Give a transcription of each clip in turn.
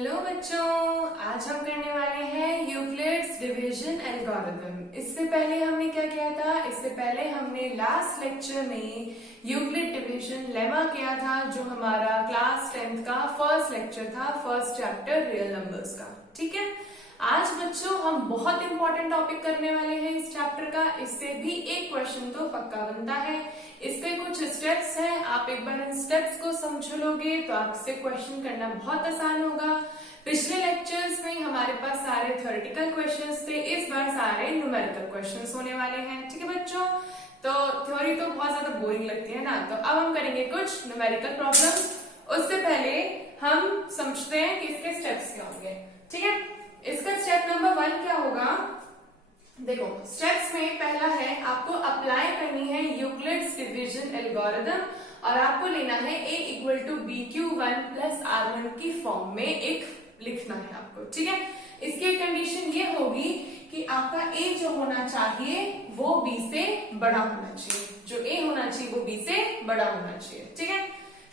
Hello बच्चों, आज हम करने वाले हैं यूक्लिड्स डिवीजन एल्गोरिथम। इससे पहले हमने क्या किया था? इससे पहले हमने लास्ट लेक्चर में यूक्लिड डिवीजन लेमा किया था, जो हमारा क्लास 10th का फर्स्ट लेक्चर था, फर्स्ट चैप्टर रियल नंबर्स का। ठीक है, आज बच्चों हम बहुत इंपॉर्टेंट टॉपिक करने वाले हैं इस चैप्टर का। इससे भी एक क्वेश्चन तो पक्का बनता है। इसके कुछ स्टेप्स हैं, आप एक बार इन स्टेप्स को समझ लोगे तो आपसे क्वेश्चन करना बहुत आसान होगा। पिछले लेक्चर्स में हमारे पास सारे थ्योरेटिकल क्वेश्चंस थे, इस बार सारे न्यूमेरिकल क्वेश्चंस होने वाले हैं। ठीक है बच्चों, तो थ्योरी तो बहुत ज्यादा बोरिंग लगती है ना, तो अब हम करेंगे कुछ न्यूमेरिकल प्रॉब्लम्स। उससे पहले हम समझते हैं कि इसके स्टेप्स क्या होंगे। ठीक है, इसका स्टेप नंबर 1 क्या होगा? देखो, स्टेप्स में पहला है आपको अप्लाई करनी है यूक्लिड्स डिवीजन एल्गोरिथम और आपको लेना है a equal to BQ1 plus R1 की फॉर्म में एक लिखना है आपको। ठीक है, इसकी कंडीशन ये होगी कि आपका a जो होना चाहिए वो b से बड़ा होना चाहिए, जो a होना चाहिए वो b से बड़ा होना चाहिए। ठीक है,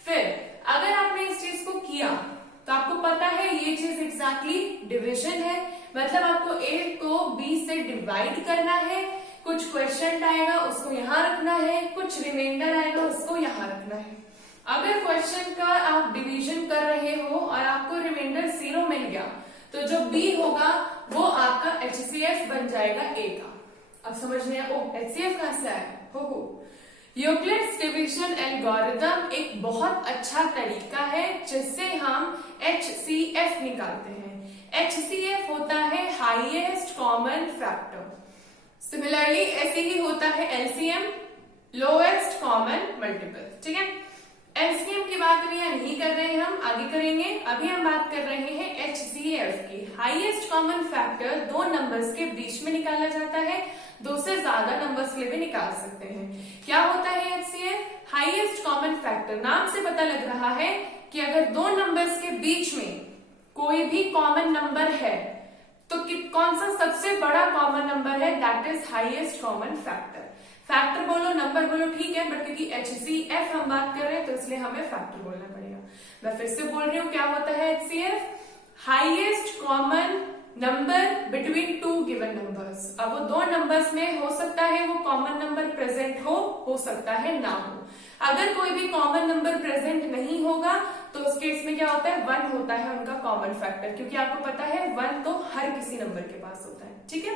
फिर अगर आपने इस चीज को किया तो आपको पता है ये चीज एग्जैक्टली डिवीजन है, मतलब आपको a को b से डिवाइड करना है। कुछ क्वेश्चन आएगा उसको यहाँ रखना है, कुछ रिमाइंडर आएगा उसको यहाँ रखना है। अगर क्वेश्चन का आप डिवीजन कर रहे हो और आपको रिमाइंडर 0 मिल गया तो जो b होगा वो आपका HCF बन जाएगा a का। अब समझ में आया HCF कहां से आया? हो यूक्लिड्स डिवीजन एल्गोरिथम एक बहुत अच्छा तरीका है जिससे हम HCF निकालते हैं। HCF होता है हाईएस्ट कॉमन फैक्टर। सिमिलरली ऐसे ही होता है LCM, लोएस्ट कॉमन मल्टीपल। ठीक है, LCM की बात अभी नहीं कर रहे हैं, हम आगे करेंगे। अभी हम बात कर रहे हैं HCF की। हाईएस्ट कॉमन फैक्टर दो नंबर्स के बीच में निकाला जाता है, दो से ज्यादा नंबर्स के लिए भी निकाल सकते हैं। क्या होता है HCF? Highest common factor. नाम से पता लग रहा है कि अगर दो नंबर्स के बीच में कोई भी कॉमन नंबर है तो कौन सा सबसे बड़ा कॉमन नंबर है? That is highest common factor. Factor बोलो, नंबर बोलो, ठीक है, बट क्योंकि HCF हम बात कर रहे हैं तो इसलिए हमें फैक्टर बोलना पड़ेगा। मैं फिर से बोल रही हूँ, क्या होता है HCF? Highest common number between two given numbers. अब वो दो नंबर्स में हो सकता है वो कॉमन नंबर प्रेजेंट हो सकता है ना हो। अगर कोई भी कॉमन नंबर प्रेजेंट नहीं होगा तो उस केस में क्या होता है? 1 होता है उनका कॉमन फैक्टर, क्योंकि आपको पता है 1 तो हर किसी नंबर के पास होता है। ठीक है,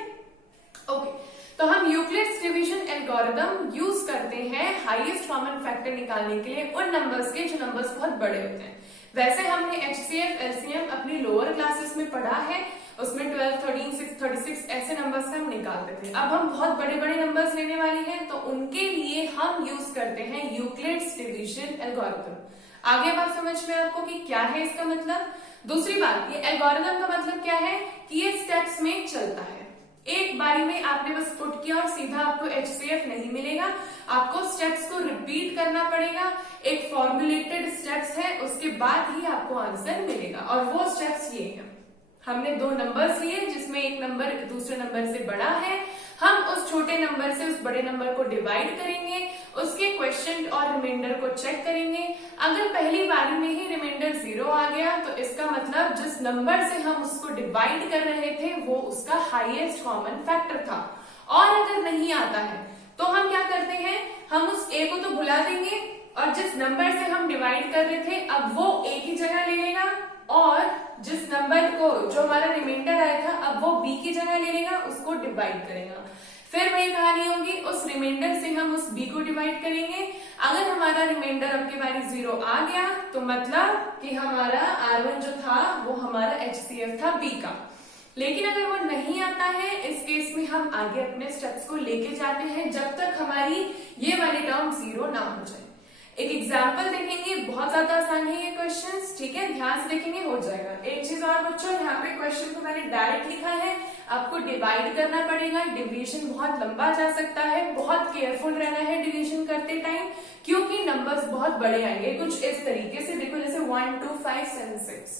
ओके, तो हम यूक्लिड्स डिवीजन एल्गोरिथम यूज करते हैं हाईएस्ट कॉमन फैक्टर निकालने के लिए उन नंबर्स के जो नंबर्स बहुत बड़े होते हैं। वैसे हमने HCF, LCM अपनी लोअर क्लासेस में पढ़ा है, उसमें 12, 13, 6, 36 ऐसे नंबर्स हम निकालते थे। अब हम बहुत बड़े बड़े नंबर्स लेने वाले हैं तो उनके लिए हम यूज करते हैं यूक्लिड्स डिवीजन एल्गोरिथम। आगे बात समझ में आपको कि क्या है इसका मतलब। दूसरी बात, ये एल्गोरिथम का मतलब क्या है कि ये स्टेप्स में चलता है। एक बारी में आपने बस पुट किया और सीधा आपको HCF नहीं मिलेगा, आपको स्टेप्स को रिपीट करना पड़ेगा। एक फॉर्मुलेटेड स्टेप्स है, उसके बाद ही आपको आंसर मिलेगा। और वो स्टेप्स ये हैं, हमने दो नंबर्स लिए जिसमें एक नंबर दूसरे नंबर से बड़ा है, हम उस छोटे नंबर से उस बड़े नंबर को डिवाइड करेंगे, उसके क्वेश्चन और रिमाइंडर को चेक करेंगे। अगर पहली बारी में ही रिमाइंडर 0 आ गया तो इसका मतलब जिस नंबर से हम उसको डिवाइड कर रहे थे वो उसका हाईएस्ट कॉमन फैक्टर था। और अगर नहीं आता है तो हम क्या करते हैं, हम उस a को तो भुला देंगे और जिस नंबर से हम डिवाइड कर रहे थे अब वो a की जगह ले लेगा, और जिस नंबर को जो हमारा रिमाइंडर आया था अब वो b की जगह ले लेगा, उसको डिवाइड करेगा। फिर वही कहानी होगी, उस रिमाइंडर से हम उस b को डिवाइड करेंगे। अगर हमारा रिमाइंडर अब के बारी 0 आ गया तो मतलब कि हमारा R1 जो था वो हमारा HCF था b का। लेकिन अगर वो नहीं आता है, इस केस में हम आगे अपने स्टेप्स को लेके जाते हैं जब तक हमारी ये वाली टर्म 0 ना हो जाए। एक एग्जाम्पल देखेंगे, बहुत ज्यादा आसान है ये क्वेश्चंस। ठीक है, ध्यान से देखेंगे, हो जाएगा। एक चीज और बच्चों, यहाँ पे क्वेश्चन को मैंने डायरेक्ट लिखा है, आपको डिवाइड करना पड़ेगा। डिवीजन बहुत लंबा जा सकता है, बहुत केयरफुल रहना है डिवीजन करते टाइम, क्योंकि नंबर्स बहुत बड़े आएंगे। कुछ इस तरीके से देखो, जैसे 1, 2, 5, 7, 6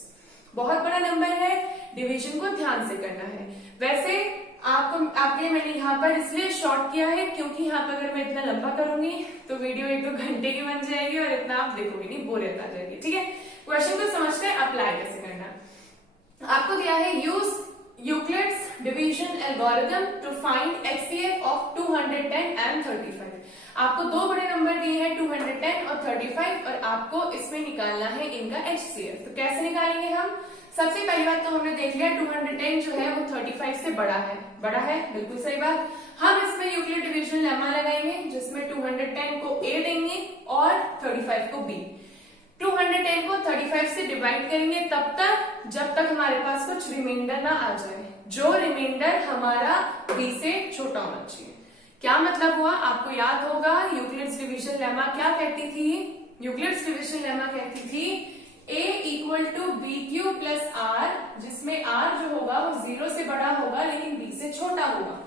बहुत बड़ा नंबर है, डिवीजन को ध्यान से करना है। वैसे आपके मैंने यहाँ पर इसलिए शॉर्ट किया है क्योंकि यहाँ पर अगर मैं इतना लंबा करूंगी तो वीडियो 1-2 घंटे की बन जाएगी और इतना आप देखोगे नहीं, बोरियत आ जाएगी। ठीक है, क्वेश्चन को समझते हैं अप्लाई कैसे करना। आपको दिया है use Euclid's division algorithm to find HCF of 210 and 35। आपको दो बड़े नंबर दिए हैं 210 और 35 और आपको इसमें निकालना है इनका एचसीएफ। तो कैसे निकालेंगे हम? सबसे पहली बात तो हमने देख लिया 210 जो है वो 35 से बड़ा है। बड़ा है, बिल्कुल सही बात। हम इसमें यूक्लिड डिवीजन लेमा लगाएंगे जिसमें 210 को a देंगे और 35 को b। 210 को 35 से डिवाइड करेंगे तब तक जब तक हमारे पास कुछ रिमाइंडर ना आ जाए, जो रिमाइंडर हमारा b से छोटा होना चाहिए। क्या मतलब हुआ? आपको याद होगा यूक्लिड्स डिवीजन लेमा क्या कहती थी? यूक्लिड्स डिवीजन लेमा कहती थी a equal to B Q plus R, जिसमें r जो होगा वो 0 से बड़ा होगा लेकिन b से छोटा होगा।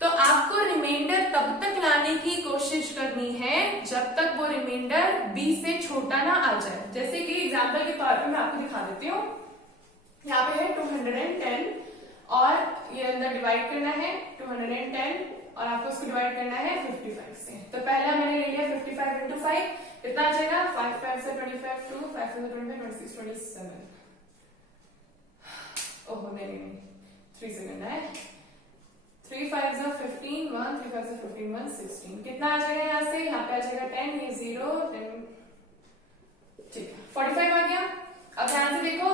तो आपको रिमाइंडर तब तक लाने की कोशिश करनी है जब तक वो रिमाइंडर b से छोटा ना आ जाए। जैसे कि एग्जांपल के तौर पे मैं आपको दिखा देती हूँ। यहाँ पे है 210 और ये अंदर डिवाइड करना है 210 और आपको उसको डिवाइड करना है 55 से। तो पहला मैंने ले लिया 55 इंटू 5, कितना आ जाएगा? 5 5 से 25, 2 5 से 25, 26, 27। ओहो नहीं 3 सेकंड है। 3 5 से 15 1, 3 5 से 15 1 16। कितना आ जाएगा यहाँ से? यहाँ पे आ जाएगा 10, ये 0 10, ठीक है 45 आ गया। अब ध्यान से देखो,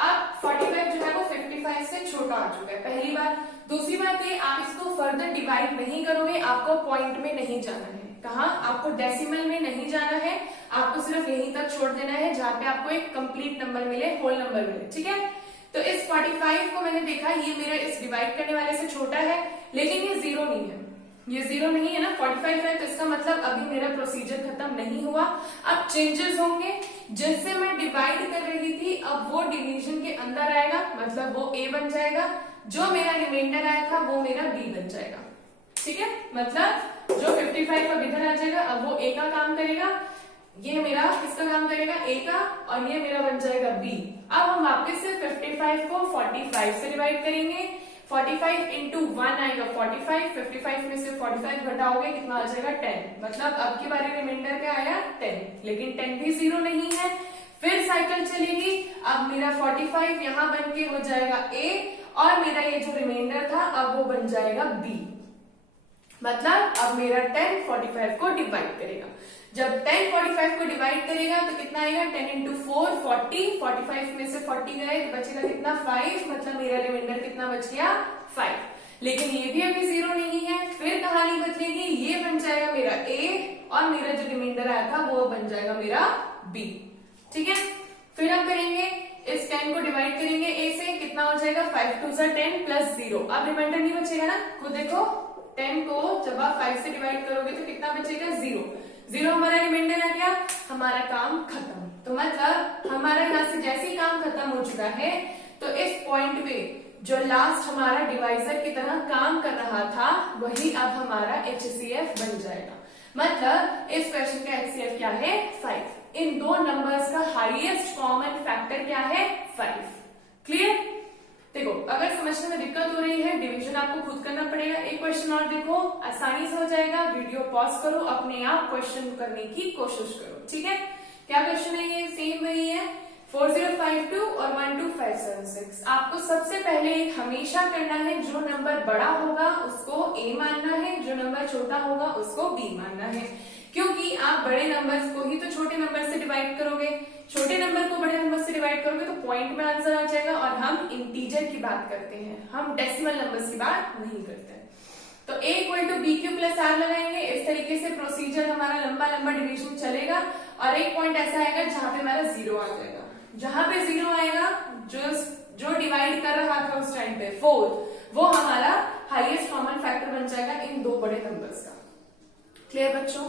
अब 45 जो है वो 55 से छोटा आ चुका है, पहली बात। दूसरी बात ये, आप इसको फर्दर डिवाइड नहीं करोगे, आपको पॉइंट में नहीं जाना है। कहा? आपको डेसिमल में नहीं जाना है, आपको सिर्फ यहीं तक छोड़ देना है जहां पे आपको एक कंप्लीट नंबर मिले, होल नंबर मिले, ठीक है। तो इस 45 को मैंने देखा ये मेरा इस डिवाइड करने वाले से छोटा है, लेकिन ये 0 नहीं है, ये 0 नहीं है ना, 45 है। तो इसका मतलब अभी मेरा प्रोसीजर खत्म नहीं हुआ, अब चेंजेस होंगे। जिससे मैं डिवाइड कर रही थी अब वो डिवीजन के अंदर आएगा, मतलब वो a बन जाएगा। जो मेरा रिमाइंडर आया था वो मेरा b बन जाएगा, ठीक है। मतलब जो 55 अब इधर आ जाएगा, अब वो a का काम करेगा, ये मेरा किसका काम करेगा? a का, और ये मेरा बन जाएगा b। अब हम वापस से 55 को 45 से डिवाइड करेंगे। 45 इंटू 1 आएगा 45, 55 में से 45 घटाओगे कितना आ जाएगा? 10। मतलब अब की बारी रिमाइंडर क्या आया? 10, लेकिन 10 भी 0 नहीं है। फिर साइकिल चलेगी, अब मेरा 45 यहाँ बन के हो जाएगा a और मेरा ये जो रिमाइंडर था अब वो बन जाएगा b। मतलब अब मेरा 10 45 को डिवाइड करेगा। जब 10 45 को डिवाइड करेगा तो कितना आएगा? 10 इंटू 4 40, 45 में से 40 गए तो बचेगा कितना? 5। मतलब मेरा रिमाइंडर कितना बच गया? 5। लेकिन ये भी अभी 0 नहीं है, फिर कहानी बदलेगी, ये बन जाएगा मेरा a और मेरा जो रिमाइंडर आया था वो बन जाएगा मेरा b, ठीक है। फिर हम करेंगे इस 10 को डिवाइड करेंगे a से, कितना हो जाएगा? 5 2 10 प्लस 0। अब रिमाइंडर नहीं बचेगा ना, खुद देखो 10 को जब आप 5 से डिवाइड करोगे तो कितना बचेगा? 0। 0 हमारा रिमाइंडर आ गया, हमारा काम खत्म। तो मतलब हमारा यहाँ से जैसे ही काम खत्म हो चुका है तो इस पॉइंट पे जो लास्ट हमारा डिवाइजर की तरह काम कर रहा था वही अब हमारा HCF बन जाएगा। मतलब इस क्वेश्चन का HCF क्या है? 5। इन दो नंबर्स का हाईएस्ट कॉमन फैक्टर क्या है? 5। क्लियर? देखो, अगर समझने में दिक्कत हो रही है डिवीजन आपको खुद करना पड़ेगा। एक क्वेश्चन और देखो, आसानी से हो जाएगा। वीडियो पॉज करो, अपने आप क्वेश्चन करने की कोशिश करो, ठीक है। क्या क्वेश्चन है? ये सेम वही है, 4052 और 12576। आपको सबसे पहले हमेशा करना है जो नंबर बड़ा होगा उसको a मानना है, जो नंबर छोटा होगा उसको b मानना है। क्योंकि आप बड़े नंबर्स को ही तो छोटे नंबर से डिवाइड करोगे, छोटे नंबर को बड़े नंबर से डिवाइड करोगे तो पॉइंट में आंसर आ जाएगा। और हम इंटीजर की बात करते हैं, हम डेसिमल नंबर्स की बात नहीं करते हैं। तो a equal to B Q plus R लगाएंगे। इस तरीके से प्रोसीजर हमारा लंबा लंबा डिवीजन चलेगा और एक पॉइंट ऐसा आएगा जहां पे हमारा 0 आ जाएगा। जहां पे 0 आएगा, जो डिवाइड कर रहा था उस टाइम पे 4, वो हमारा हाईएस्ट कॉमन फैक्टर बन जाएगा इन दो बड़े नंबर्स का। क्लियर बच्चों?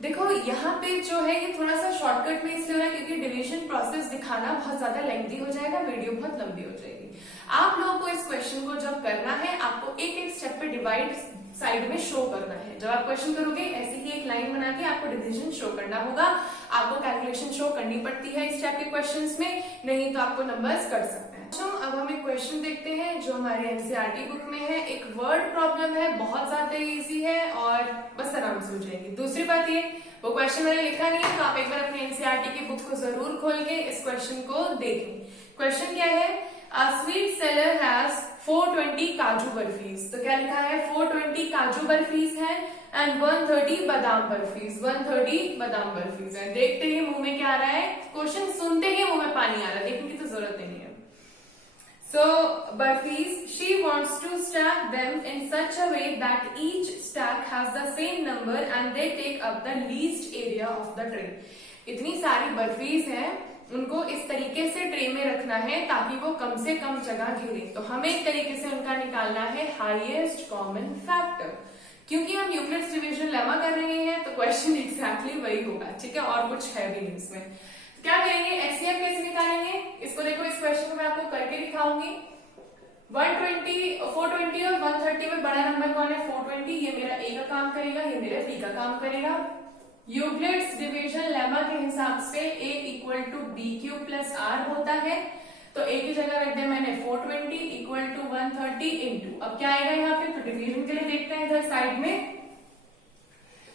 देखो यहाँ पे जो है ये थोड़ा सा शॉर्टकट में इसलिए हो रहा है क्योंकि डिवीजन प्रोसेस दिखाना बहुत ज्यादा लेंथी हो जाएगा, वीडियो बहुत लंबी हो जाएगी। आप लोगों को इस क्वेश्चन को जब करना है आपको एक एक स्टेप पे डिवाइड साइड में शो करना है। जब आप क्वेश्चन करोगे ऐसे ही एक लाइन बना के आपको डिवीजन शो करना होगा। आपको कैलकुलेशन शो करनी पड़ती है इस टाइप के क्वेश्चंस में, नहीं तो आपको नंबर्स कर सकते हैं। तो अब हम एक क्वेश्चन देखते हैं जो हमारे एनसीईआरटी बुक में है। एक वर्ड प्रॉब्लम है, बहुत ज्यादा इजी है और बस आराम से हो जाएगी। दूसरी बात ये, वो क्वेश्चन मैंने लिखा नहीं है तो आप एक बार अपने एनसीईआरटी की बुक को जरूर खोल के इस क्वेश्चन को देखें। क्वेश्चन क्या है? A sweet seller has 420 काजू बर्फीज। तो क्या लिखा है, 420 काजू बर्फीज है एंड 130 बादाम बर्फीज, 130 बादाम बर्फीज है। देखते ही मुंह में क्या आ रहा है, क्वेश्चन सुनते ही मुंह में पानी आ रहा है, देखने की तो जरूरत नहीं है। So burfis, she wants to stack them in such a way that each stack has the same number and they take up the least area of the tray। इतनी सारी बर्फीज हैं, उनको इस तरीके से ट्रे में रखना है ताकि वो कम से कम जगह घेरे। तो हमें एक तरीके से उनका निकालना है हाईएस्ट कॉमन फैक्टर। क्योंकि हम यूक्लिड्स डिवीजन लेमा कर रहे हैं तो क्वेश्चन एग्जैक्टली वही होगा, ठीक है, और कुछ है भी नहीं इसमें। क्या करेंगे, एचसीएफ कैसे निकालेंगे, इसको देखो, इस क्वेश्चन को मैं आपको करके दिखाऊंगी। 120, 420 और 130 में बड़ा नंबर कौन है, 420। ये मेरा ए का काम करेगा, ये मेरा बी का काम करेगा। यूक्लिड्स डिवीजन लेमा के हिसाब से A equal to B cube plus R होता है। तो ए की जगह रख दिया मैंने 420 इक्वल टू 130 इंटू, अब क्या आएगा यहाँ पे, तो डिवीजन के लिए देखते हैं इधर साइड में।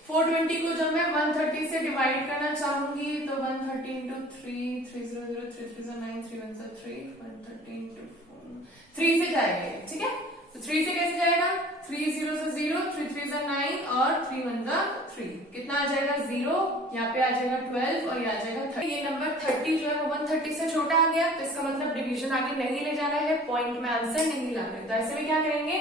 420 को जब मैं 130 से डिवाइड करना चाहूंगी तो 130 इंटू 3, 300, 339, 3 130 इंटू 3 से जाएगा ये, ठीक है। तो 3 से कैसे जाएगा, 3 0 से 0, 3 3 9 और 3 1 3, कितना आ जाएगा 0, यहाँ पे आ जाएगा 12 और यहाँ आ जाएगा 30। ये नंबर 30 जो है वो 130 से छोटा आ गया, तो इसका मतलब डिवीजन आगे नहीं ले जाना है, पॉइंट में आंसर नहीं लाना है। तो ऐसे में क्या करेंगे,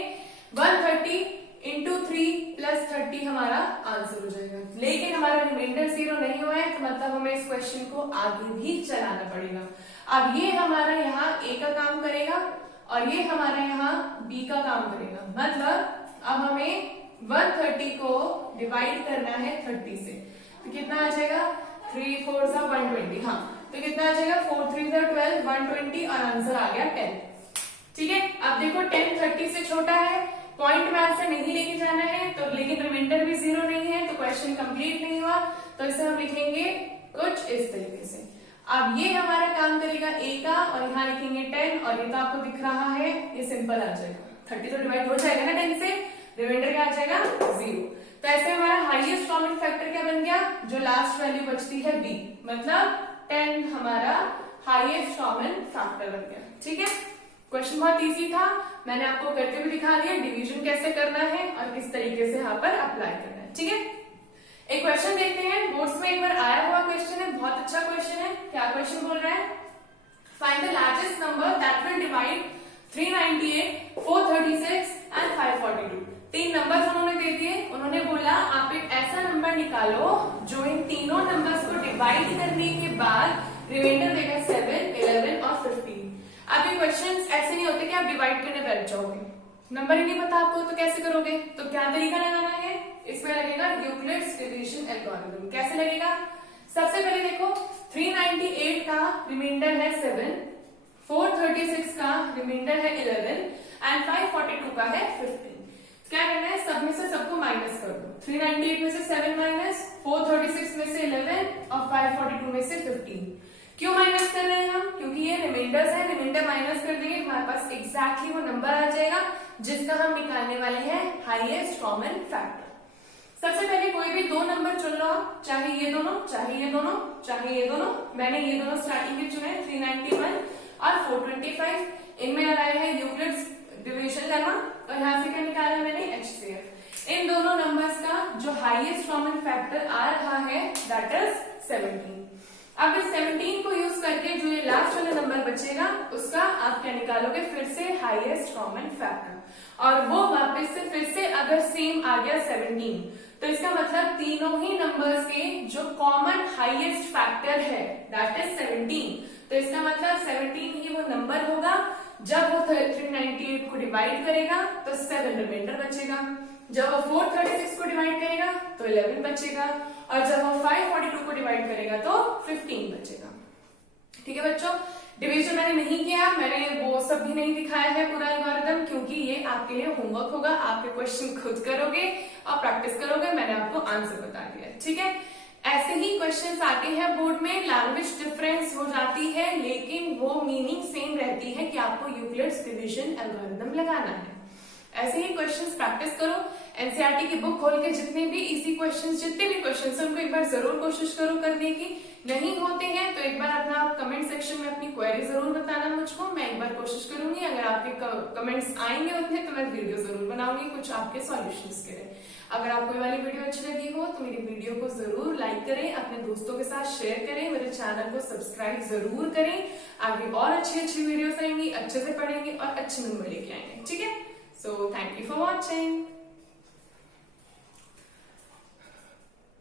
130 इंटू 3 प्लस 30 हमारा आंसर हो जाएगा। लेकिन हमारा रिमाइंडर 0 नहीं हुआ है, तो मतलब हमें इस क्वेश्चन को आगे भी चलाना पड़ेगा। अब ये हमारा यहाँ ए का काम करेगा और ये हमारा यहाँ बी का काम करेगा। मतलब अब हमें 130 को डिवाइड करना है 30 से, तो कितना आ जाएगा, 3 4 120, हाँ, तो कितना आ जाएगा, 4 3 12, 120 और आंसर आ गया 10, ठीक है। अब देखो 10 30 से छोटा है, पॉइंट में आंसर नहीं लेके जाना है, तो लेकिन रिमाइंडर भी 0 नहीं है, तो क्वेश्चन कंप्लीट नहीं हुआ। तो इसे हम लिखेंगे कुछ इस तरीके से। अब ये हमारा काम करेगा ए का, और यहाँ लिखेंगे 10, और ये तो आपको दिख रहा है, ये सिंपल आ जाएगा, 30 तो डिवाइड हो जाएगा ना 10 से, रिमाइंडर क्या आ जाएगा 0। तो ऐसे हमारा हाईएस्ट कॉमन फैक्टर क्या बन गया, जो लास्ट वैल्यू बचती है बी, मतलब 10 हमारा हाईएस्ट कॉमन फैक्टर बन गया, ठीक है। क्वेश्चन बहुत इजी था, मैंने आपको करके भी दिखा दिया डिवीजन कैसे करना है और किस तरीके से यहाँ पर अप्लाई करना है, ठीक है। एक क्वेश्चन देखते हैं, बोर्ड्स में एक बार आया हुआ क्वेश्चन है, बहुत अच्छा क्वेश्चन है। क्या क्वेश्चन बोल रहा है, find the largest number that will divide 398, 436 and 542। 3 numbers उन्होंने दे दिए, उन्होंने बोला आप एक ऐसा नंबर निकालो जो इन तीनों नंबर्स को डिवाइड करने के बाद रिमाइंडर देगा 7, 11 और 15। अब ये क्वेश्चंस ऐसे नहीं होते कि आप डिवाइड करने बैठ जाओगे, नंबर ही नहीं पता आपको तो कैसे करोगे। तो क्या तरीका लगाना है, इसमें लगेगा यूक्लिड्स डिवीजन एल्गोरिथम। कैसे लगेगा, सबसे पहले देखो 398 का रिमाइंडर है 7, 436 का रिमाइंडर है 11 एंड 542 का है 15। क्या करना है, सब में से सबको माइनस कर दो। 398 में से 7 माइनस, 436 में से 11 और 542 में से 15। क्यों माइनस कर रहे हैं हम, क्योंकि ये रिमाइंडर्स है, रिमाइंडर माइनस कर देंगे हमारे पास एग्जैक्टली वो नंबर आ जाएगा जिसका हम निकालने वाले हैं हाईएस्ट कॉमन फैक्टर। सबसे पहले कोई भी 2 नंबर चुन लो आप, चाहे ये दोनों, चाहे ये दोनों, चाहे ये दोनों। मैंने ये दोनों स्टार्टिंग में चुने, 391 और 425। इनमें लगाया है यूक्लिड्स डिवीजन लेमा और यहाँ से क्या निकाला मैंने, एचसीएफ। इन दोनों नंबर्स का जो हाईएस्ट कॉमन फैक्टर आ रहा है दैट इज 17। अब इस 17 को यूज करके जो ये लास्ट वाला नंबर बचेगा उसका आप क्या निकालोगे, फिर से हाईएस्ट कॉमन फैक्टर, और वो वापस से फिर से अगर सेम आ गया 17, तो इसका मतलब तीनों ही नंबर्स के जो कॉमन हाईएस्ट फैक्टर है दैट इज 17। तो इसका मतलब 17 ही वो नंबर होगा जब वो 398 को डिवाइड करेगा तो 7 रिमाइंडर बचेगा, जब वो 436 को डिवाइड करेगा तो 11 बचेगा, और जब वो 542 को डिवाइड करेगा तो 15 बचेगा। ठीक है बच्चों, डिवीजन मैंने नहीं किया, मैंने वो सब भी नहीं दिखाया है पूरा एल्गोरिथम, क्योंकि ये आपके लिए होमवर्क होगा, आपके क्वेश्चन खुद करोगे और प्रैक्टिस करोगे, मैंने आपको आंसर बता दिया। ठीक है, ऐसे ही क्वेश्चंस आते हैं बोर्ड में, लैंग्वेज डिफरेंस हो जाती है लेकिन वो मीनिंग सेम रहती है कि आपको यूक्लिड्स डिवीजन एल्गोरिथम लगाना है। ऐसे ही क्वेश्चंस प्रैक्टिस करो, एनसीईआरटी की बुक खोल के जितने भी इजी क्वेश्चंस, जितने भी क्वेश्चंस उनको एक बार जरूर कोशिश करो करने की। नहीं होते हैं तो एक बार अपना कमेंट सेक्शन में अपनी क्वेरी जरूर बताना मुझको, मैं एक बार पर कोशिश करूंगी, अगर आपके कमेंट्स आएंगे उतने तो मैं वीडियो जरूर बनाऊंगी कुछ आपके सॉल्यूशंस के लिए। अगर आपको ये वाली वीडियो अच्छी लगी हो तो मेरी वीडियो को जरूर लाइक करें, अपने दोस्तों के साथ शेयर करें, मेरे चैनल को सब्सक्राइब जरूर करें। आगे और अच्छी वीडियोस आएंगी, अच्छे से पढ़ेंगे और अच्छे नंबर लेके आएंगे, ठीक है। So thank you for watching.